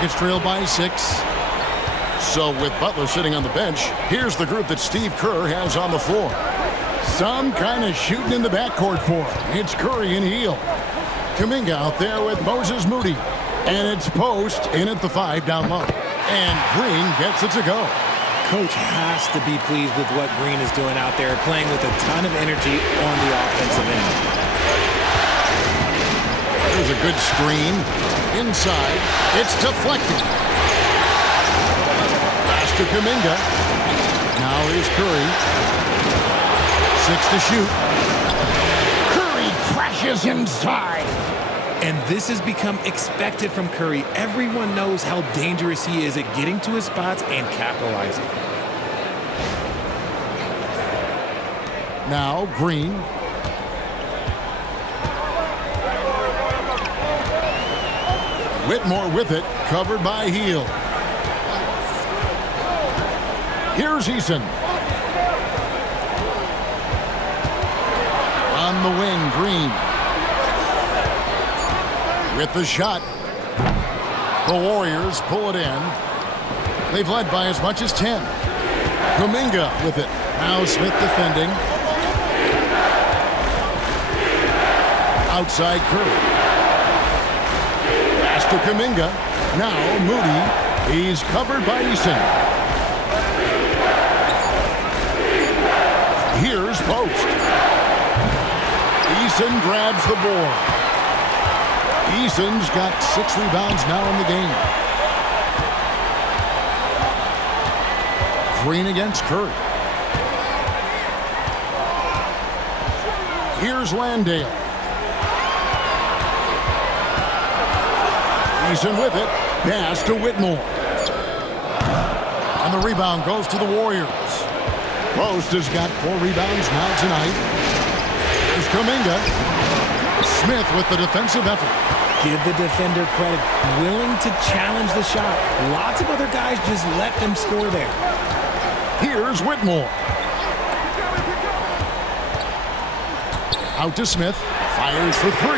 Rockets trail by 6. So with Butler sitting on the bench, here's the group that Steve Kerr has on the floor. Some kind of shooting in the backcourt for him. It's Curry and Hield. Kuminga out there with Moses Moody. And it's Post in at the 5 down low. And Green gets it to go. Coach has to be pleased with what Green is doing out there, playing with a ton of energy on the offensive end. There's a good screen. Inside. It's deflected. Pass to Kuminga. Now here's Curry. 6 to shoot. Curry crashes inside. And this has become expected from Curry. Everyone knows how dangerous he is at getting to his spots and capitalizing. Now Green. Whitmore with it, covered by Hield. Here's Eason. On the wing, Green. With the shot. The Warriors pull it in. They've led by as much as 10. Kuminga with it. Now Smith defending. Outside Curry. Pass to Kuminga. Now Moody. He's covered by Eason. Here's Post. Eason grabs the board. Eason's got 6 rebounds now in the game. Green against Curry. Here's Landale. Eason with it. Pass to Whitmore. And the rebound goes to the Warriors. Post has got 4 rebounds now tonight. Here's Kuminga. Smith with the defensive effort. Give the defender credit. Willing to challenge the shot. Lots of other guys just let them score there. Here's Whitmore. Out to Smith. Fires for 3.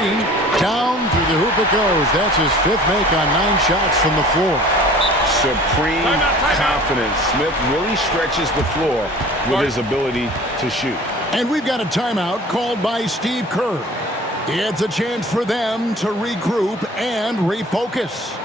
Down through the hoop it goes. That's his 5th make on 9 shots from the floor. Supreme confidence. Smith really stretches the floor with his ability to shoot. And we've got a timeout called by Steve Kerr. It's a chance for them to regroup and refocus.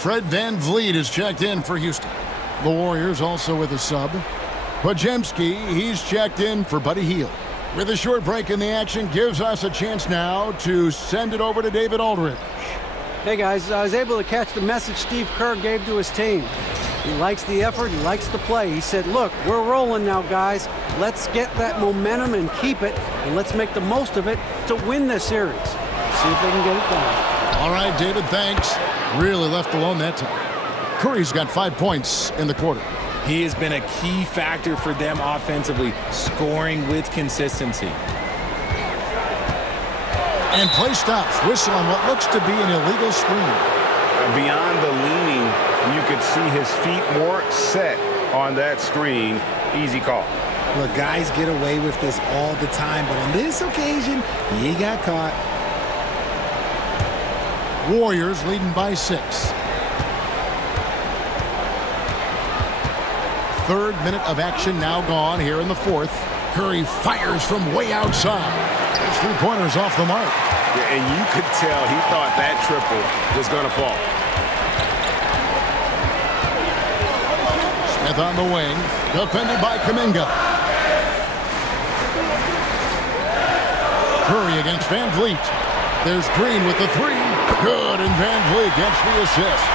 Fred Van Vleet is checked in for Houston. The Warriors also with a sub. Podziemski, he's checked in for Buddy Hield. With a short break in the action, gives us a chance now to send it over to David Aldridge. Hey guys, I was able to catch the message Steve Kerr gave to his team. He likes the effort, he likes the play. He said, look, we're rolling now, guys. Let's get that momentum and keep it, and let's make the most of it to win this series. See if they can get it done. All right, David, thanks. Really left alone that time. Curry's got 5 points in the quarter. He has been a key factor for them offensively, scoring with consistency. And play stops. Whistle on what looks to be an illegal screen. Beyond the leaning, you could see his feet more set on that screen. Easy call. Look, guys get away with this all the time, but on this occasion, he got caught. Warriors leading by 6. Third minute of action now gone here in the fourth. Curry fires from way outside. His three-pointer's off the mark. Yeah, and you could tell he thought that triple was going to fall. Smith on the wing, defended by Kuminga. Curry against Van Vleet. There's Green with the three. Good, and Van Vleet gets the assist.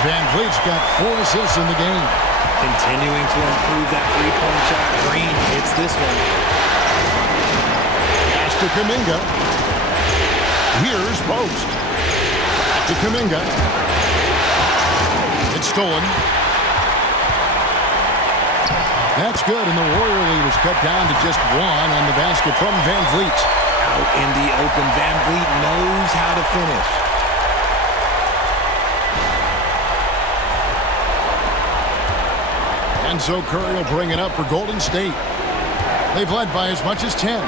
Van Vleet's got 4 assists in the game. Continuing to improve that three-point shot. Green hits this one. Pass to Kuminga. Here's Post. Back to Kuminga. It's stolen. That's good, and the Warrior lead is cut down to just 1 on the basket from Van Vleet. Out in the open, Van Vleet knows how to finish. And so Curry will bring it up for Golden State. They've led by as much as 10.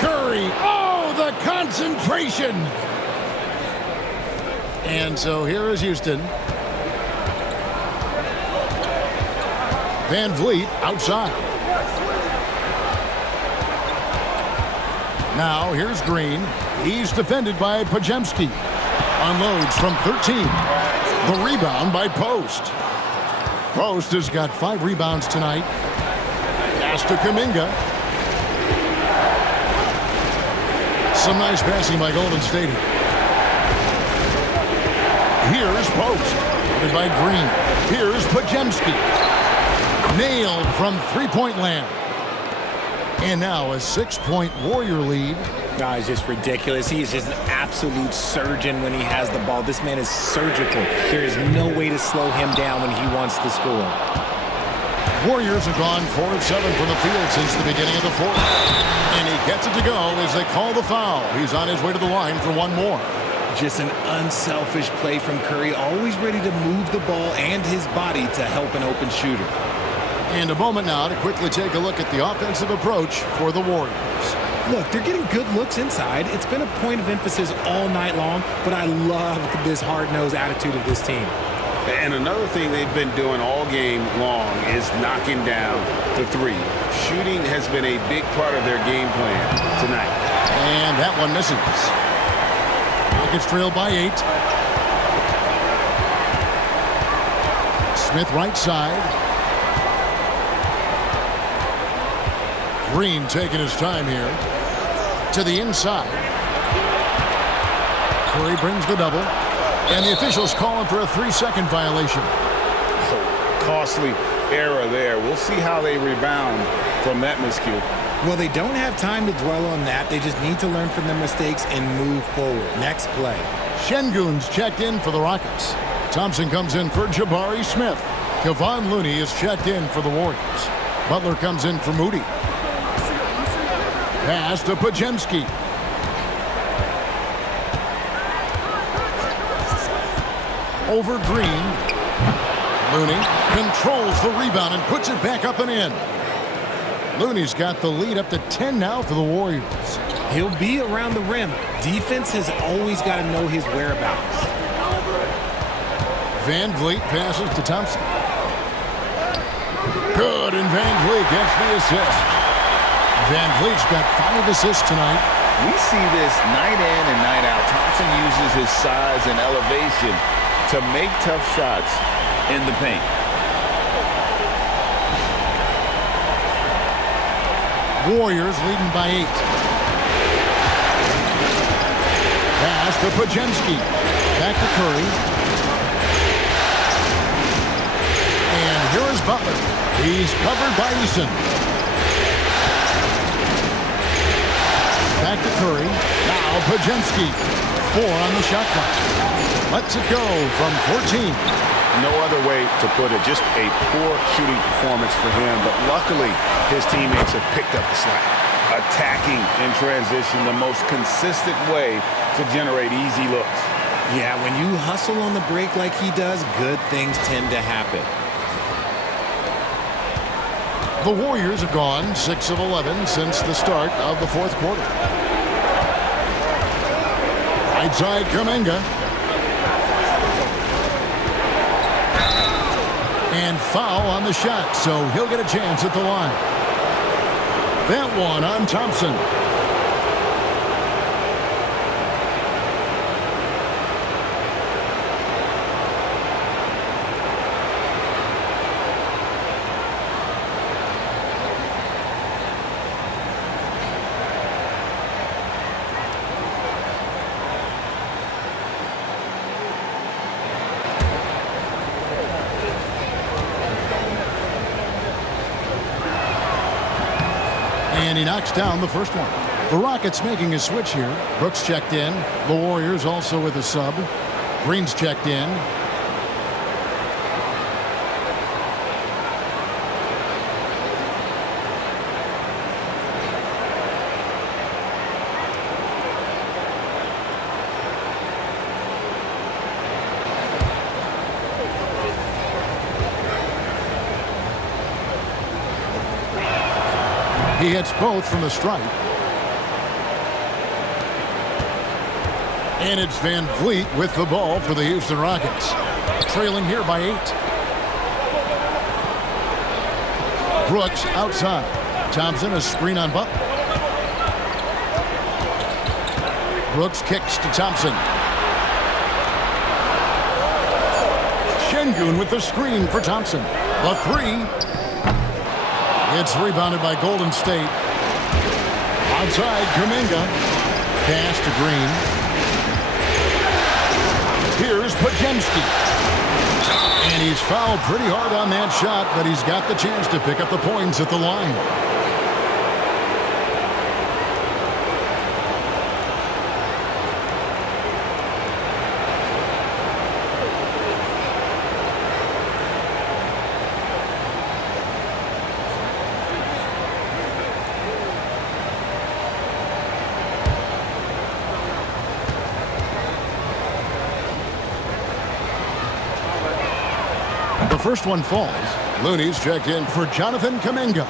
Curry, oh, the concentration! And so here is Houston. Van Vleet outside. Now here's Green. He's defended by Podziemski. Unloads from 13. The rebound by Post. Post has got 5 rebounds tonight. Pass to Kuminga. Some nice passing by Golden State. Here's Post. Defended by Green. Here's Podziemski. Nailed from three-point land. And now a 6-point Warrior lead. No, it's just ridiculous. He is just an absolute surgeon when he has the ball. This man is surgical. There is no way to slow him down when he wants to score. Warriors have gone 4 of 7 from the field since the beginning of the fourth. And he gets it to go as they call the foul. He's on his way to the line for one more. Just an unselfish play from Curry, always ready to move the ball and his body to help an open shooter. And a moment now to quickly take a look at the offensive approach for the Warriors. Look, they're getting good looks inside. It's been a point of emphasis all night long, but I love this hard-nosed attitude of this team. And another thing they've been doing all game long is knocking down the three. Shooting has been a big part of their game plan tonight. And that one misses. Rockets trail by 8. Smith right side. Green taking his time here. To the inside. Curry brings the double. And the officials calling for a 3-second violation. Costly error there. We'll see how they rebound from that miscue. Well, they don't have time to dwell on that. They just need to learn from their mistakes and move forward. Next play. Shengun's checked in for the Rockets. Thompson comes in for Jabari Smith. Kevon Looney is checked in for the Warriors. Butler comes in for Moody. Pass to Podziemski. Over Green. Looney controls the rebound and puts it back up and in. Looney's got the lead up to 10 now for the Warriors. He'll be around the rim. Defense has always got to know his whereabouts. Van Vleet passes to Thompson. Good, and Van Vleet gets the assist. Van Vleet's got 5 assists tonight. We see this night in and night out. Thompson uses his size and elevation to make tough shots in the paint. Warriors leading by 8. Pass to Podziemski. Back to Curry. And here is Butler. He's covered by Eason. Back to Curry. Now Podziemski. 4 on the shot clock. Lets it go from 14. No other way to put it. Just a poor shooting performance for him. But luckily, his teammates have picked up the slack. attacking in transition, the most consistent way to generate easy looks. Yeah, when you hustle on the break like he does, good things tend to happen. The Warriors have gone 6 of 11 since the start of the fourth quarter. Right side, Kuminga. And foul on the shot, so he'll get a chance at the line. That one on Thompson. And he knocks down the first one. The Rockets making a switch here. Brooks checked in. The Warriors also with a sub. Green's checked in. He hits both from the stripe. And it's Van Vleet with the ball for the Houston Rockets. Trailing here by 8. Brooks outside. Thompson a screen on Butler. Brooks kicks to Thompson. Shenun with the screen for Thompson. The three. It's rebounded by Golden State. Outside, Kuminga. Pass to Green. Here's Podziemski. And he's fouled pretty hard on that shot, but he's got the chance to pick up the points at the line. The first one falls. Looney's checked in for Jonathan Kuminga.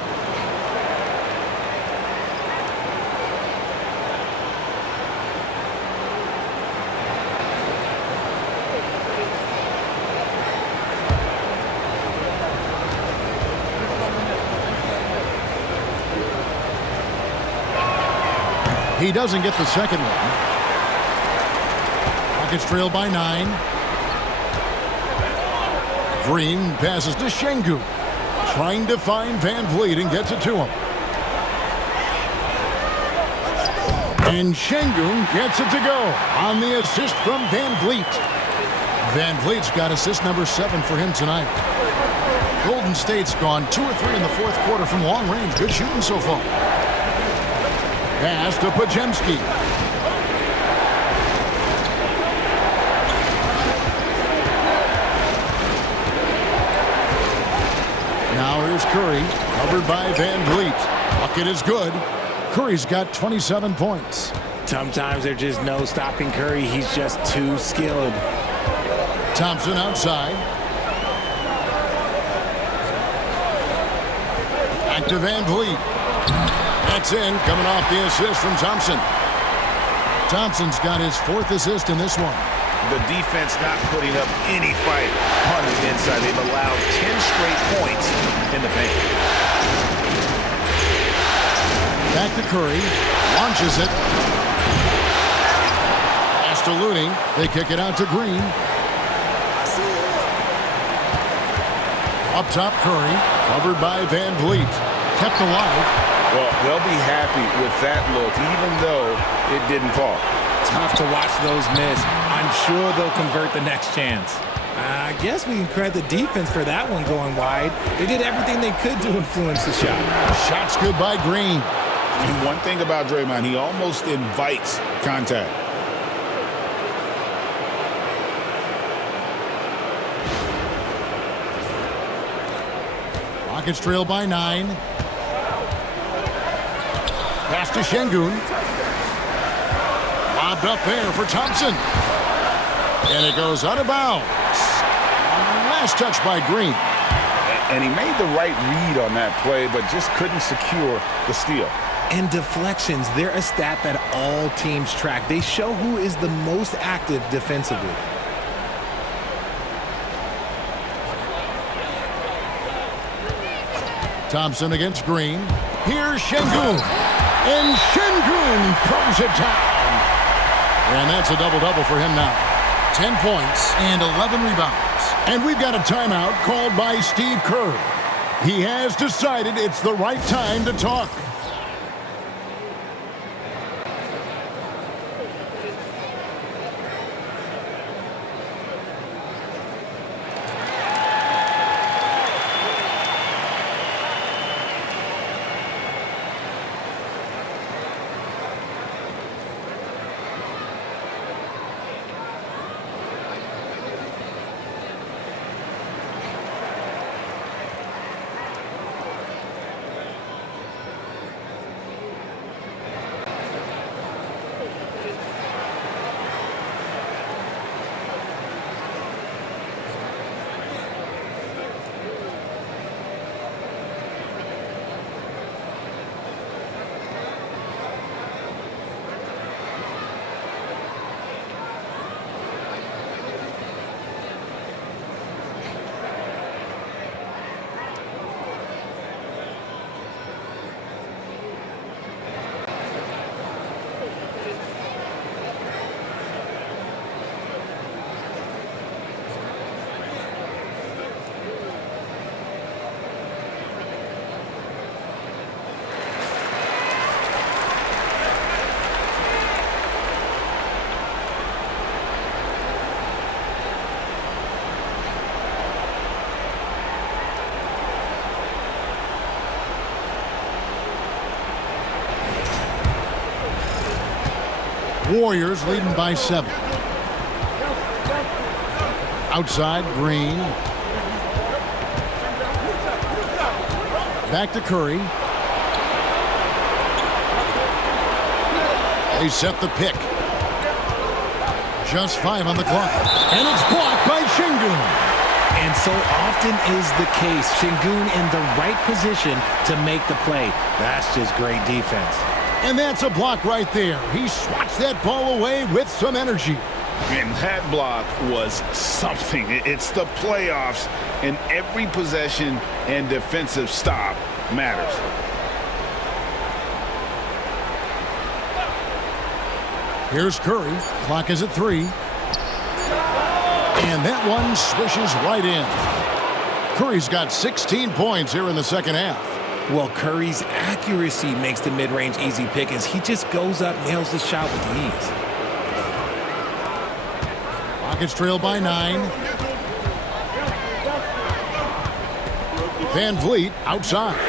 He doesn't get the second one. Rockets trail by 9. Green passes to Shenun. Trying to find Van Vleet and gets it to him. And Shenun gets it to go on the assist from Van Vleet. Van Vleet's got assist number 7 for him tonight. Golden State's gone 2 or 3 in the fourth quarter from long range. Good shooting so far. Pass to Podziemski. Now here's Curry, covered by Van Vleet. Bucket is good. Curry's got 27 points. Sometimes there's just no stopping Curry. He's just too skilled. Thompson outside. Back to Van Vleet. That's in, coming off the assist from Thompson. Thompson's got his 4th assist in this one. The defense not putting up any fight on the inside. They've allowed 10 straight points in the paint. Back to Curry. Launches it. Pass to Looney. They kick it out to Green. Up top, Curry. Covered by Van Vleet. Kept alive. Well, they'll be happy with that look, even though it didn't fall. Tough to watch those miss. I'm sure they'll convert the next chance. I guess we can credit the defense for that one going wide. They did everything they could to influence the shot. Shot's good by Green. And one thing about Draymond, he almost invites contact. Rockets trail by 9. Pass to Shenun. Lobbed up there for Thompson. And it goes out of bounds. Last touch by Green. And he made the right read on that play, but just couldn't secure the steal. And deflections, they're a stat that all teams track. They show who is the most active defensively. Thompson against Green. Here's Shenun. And Shenun throws it down. And that's a double-double for him now. 10 points and 11 rebounds. And we've got a timeout called by Steve Kerr. He has decided it's the right time to talk. Warriors leading by 7. Outside, Green. Back to Curry. They set the pick. Just 5 on the clock. And it's blocked by Shenun. And so often is the case. Shenun in the right position to make the play. That's just great defense. And that's a block right there. He swats that ball away with some energy. And that block was something. It's the playoffs, and every possession and defensive stop matters. Here's Curry. Clock is at 3. And that one swishes right in. Curry's got 16 points here in the second half. Well, Curry's accuracy makes the mid-range easy pick as he just goes up, nails the shot with ease. Rockets trail by 9. Van Vleet outside.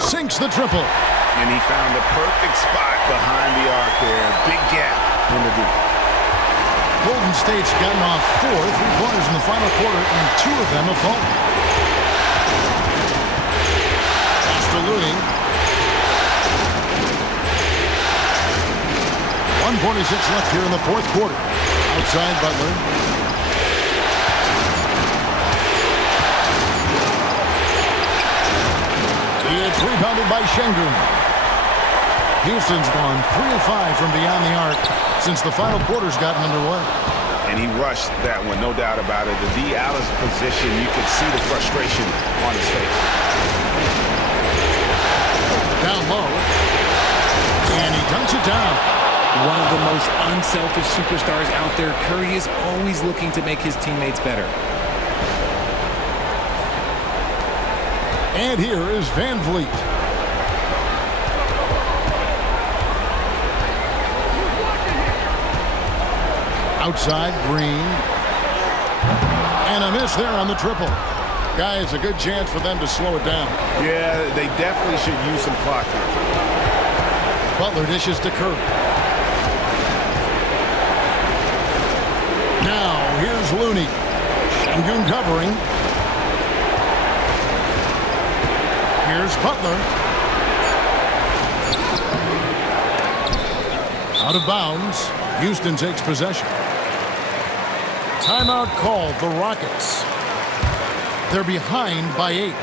Sinks the triple. And he found the perfect spot behind the arc there. Big gap in the deep. Golden State's gotten off 4 3-pointers in the final quarter, and 2 of them have fallen. Looney. 1:46 left here in the fourth quarter. Outside Butler. It's rebounded by Shenun. Houston's gone 3 of 5 from beyond the arc since the final quarter's gotten underway. And he rushed that one, no doubt about it. The D out of position, you could see the frustration on his face. Down low, and he dunks it down. One of the most unselfish superstars out there, Curry is always looking to make his teammates better. And here is Van Vleet. Outside, Green. And a miss there on the triple. Guys, a good chance for them to slow it down. Yeah, they definitely should use some clock here. Butler dishes to Curry. Now, here's Looney. Shenun covering. Here's Butler. Out of bounds. Houston takes possession. Timeout called, the Rockets. They're behind by 8.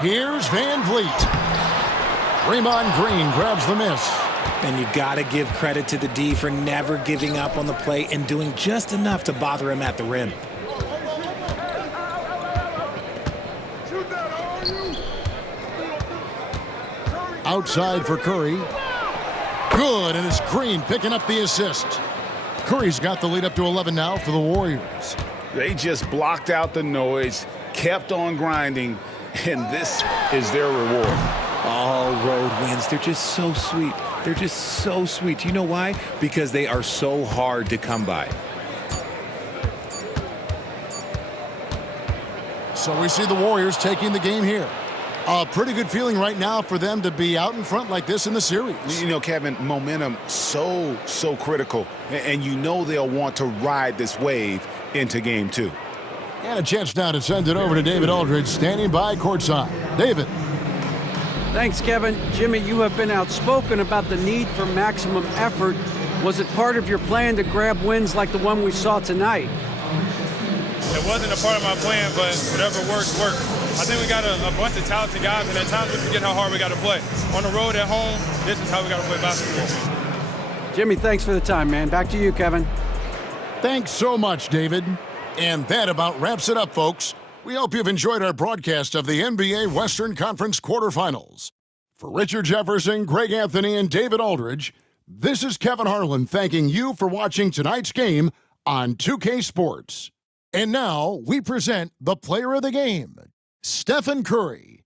Here's Van Vleet. Draymond Green grabs the miss. And you got to give credit to the D for never giving up on the play and doing just enough to bother him at the rim. Outside for Curry. Good, and it's Green picking up the assist. Curry's got the lead up to 11 now for the Warriors. They just blocked out the noise, kept on grinding, and this is their reward. All road wins. They're just so sweet. They're just so sweet. You know why? Because they are so hard to come by. So we see the Warriors taking the game here. A pretty good feeling right now for them to be out in front like this in the series. You know, Kevin, momentum so critical. And you know they'll want to ride this wave into game 2. And a chance now to send it over to David Aldridge, standing by courtside. David. Thanks, Kevin. Jimmy, you have been outspoken about the need for maximum effort. Was it part of your plan to grab wins like the one we saw tonight? It wasn't a part of my plan, but whatever works, works. I think we got a bunch of talented guys, and at times we forget how hard we got to play. On the road, at home, this is how we got to play basketball. Jimmy, thanks for the time, man. Back to you, Kevin. Thanks so much, David. And that about wraps it up, folks. We hope you've enjoyed our broadcast of the NBA Western Conference quarterfinals. For Richard Jefferson, Greg Anthony, and David Aldridge, this is Kevin Harlan thanking you for watching tonight's game on 2K Sports. And now we present the player of the game, Stephen Curry.